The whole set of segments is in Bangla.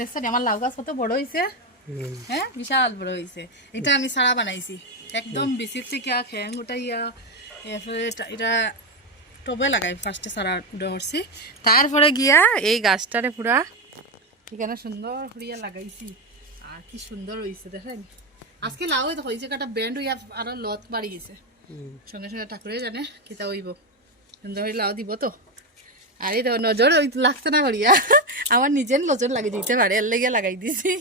দেখছেন আমার লাউ গাছ কত বড় হয়েছে, হ্যাঁ বিশাল বড় হয়েছে। এটা আমি সারা বানাইছি একদম বেশির থেকে খেং উঠাইয়া, এরপরে এটা টবে লাগাই ফার্স্টে সারা উড়ে করছি, তারপরে গিয়া এই গাছটারে পুরা এখানে সুন্দর করিয়া লাগাইছি। আর কি সুন্দর হয়েছে দেখেন। আজকে লাউ দেখো এই জায়গাটা ব্যান্ড হইয়া আরো লত বাড়ি গেছে, সঙ্গে সঙ্গে ঠাকুরে জানে কিতা হইব, সুন্দর করে লাউ দিব তো। আর এই দেখো নজর লাগছে না করিয়া আমার নিজের নজর লাগিয়ে দিতে পারে, এর লেগে লাগাই দিছি।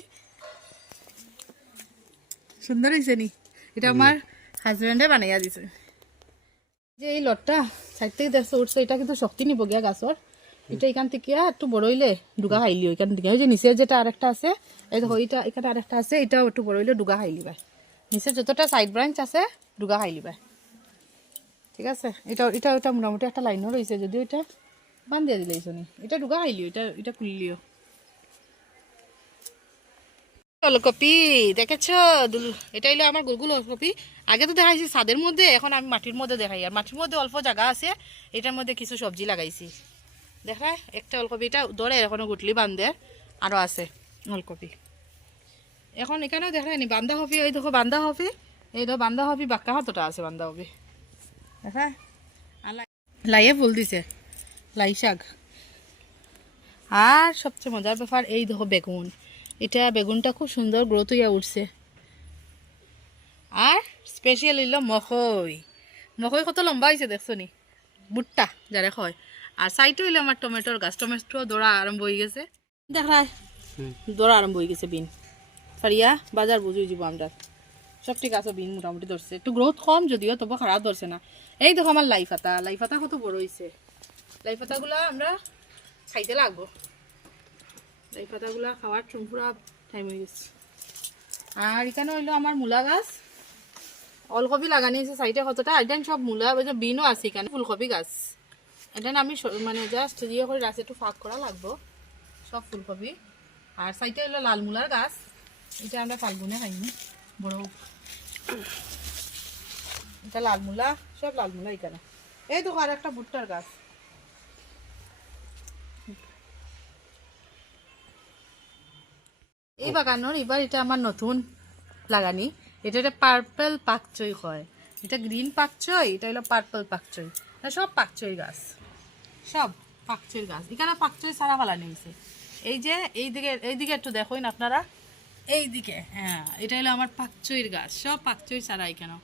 সুন্দর হয়েছে নি, এটা আমার হাজবেন্ডে বানাইয়া দিছে। যে এই লটটা সাইড থেকে দেখছো উঠছে, এটা কিন্তু শক্তি নিব গিয়া গাছর। এটা এখান থেকে একটু বড় হইলে ডুগা খাইলি ওইখান থেকে, ওই যে নিচে যেটা আরেকটা আছে, এই দেখো এইটা এখানে আরেকটা আছে, এটাও একটু বড় হইলে ডুগা খাইলি ভাই। নিচে যতটা সাইড ব্রাঞ্চ আছে ডুগা খাইলি ভাই, ঠিক আছে। এটা এটা ওটা মোটামুটি একটা লাইনও রয়েছে, যদি ওইটা বান দিয়ে দিলে শোনি, এটা ডুগা খাইলিও, এটা এটা খুললিও। ওলকপি দেখেছ, এটা হইলো আমার গুলগুল ওলকপি। আগে তো দেখাইছি ছাদের মধ্যে, এখন আমি মাটির মধ্যে দেখাই। আর মাটির মধ্যে অল্প জায়গা আছে, এটার মধ্যে কিছু সবজি লাগাইছি। দেখায় একটা ওলকপি, এটা ধরে এখনো গুটলি বান্ধে, আরও আছে ওলকপি। এখন এখানেও দেখায়নি বান্ধাকপি, ওই দেখো বান্ধাকপি, এই দেখো বান্ধাকপি বাক্কা হাতটা আছে বান্ধাকপি দেখায়। আর লাইয়ে ফুল দিছে, লাই শাক। আর সবচেয়ে মজার ব্যাপার এই দেখো বেগুন, এটা বেগুনটা খুব সুন্দর গ্রোথ হইয়া উঠছে। আর স্পেশাল হইল মখই, মখই কত লম্বা হয়েছে দেখছো নি, বুট্টা যারা হয়। আর সাইডে হইলো আমার টমেটোর গাছ, টমেটো দৌড়া আরম্ভ হয়ে গেছে, দেখায় দৌড়া আরম্ভ হয়ে গেছে। বিন ফারিয়া বাজার বুঝিয়ে যাব আমরা, সব ঠিক আছে। বিন মোটামুটি ধরছে, একটু গ্রোথ কম যদিও, তবু খারাপ ধরছে না। এই দেখো আমার লাই পাতা, লাই পাতা কত বড় হয়েছে। লাই পাতাগুলা আমরা খাইতে লাগবো, এই পাতাগুলা খাওয়ার পুরা টাইম হয়ে গেছে। আর এখানে হইলো আমার মূলা গাছ, অলকপি লাগানি আছে সাইডে কতটা, এটা সব মূলা বিনও আছে এখানে, ফুলকপি গাছ। এটা আমি মানে জাস্ট ইয়ে করে রাখছি, একটু ফাঁক করা লাগবো, সব ফুলকপি। আর সাইডে হইলো লাল মূলার গাছ, এটা আমরা ফাল্গুনে খাইনি বড়, এটা লাল মূলা, সব লাল মূলা এখানে। এই তো আর একটা ভুট্টার গাছ। এই বাগানোর এবার এটা আমার নতুন লাগানি, এটা একটা পার্পল পাকচই হয়, এটা গ্রিন পাকচই, এটা হলো পার্পল পাকচই। সব পাকচই গাছ, সব পাকচই গাছ। এখানে পাকচই সারা ফালানি হয়েছে। এই যে এইদিকে একটু দেখুন আপনারা, এইদিকে, হ্যাঁ এটা হলো আমার পাকচইর গাছ, সব পাকচই সারা এখানে।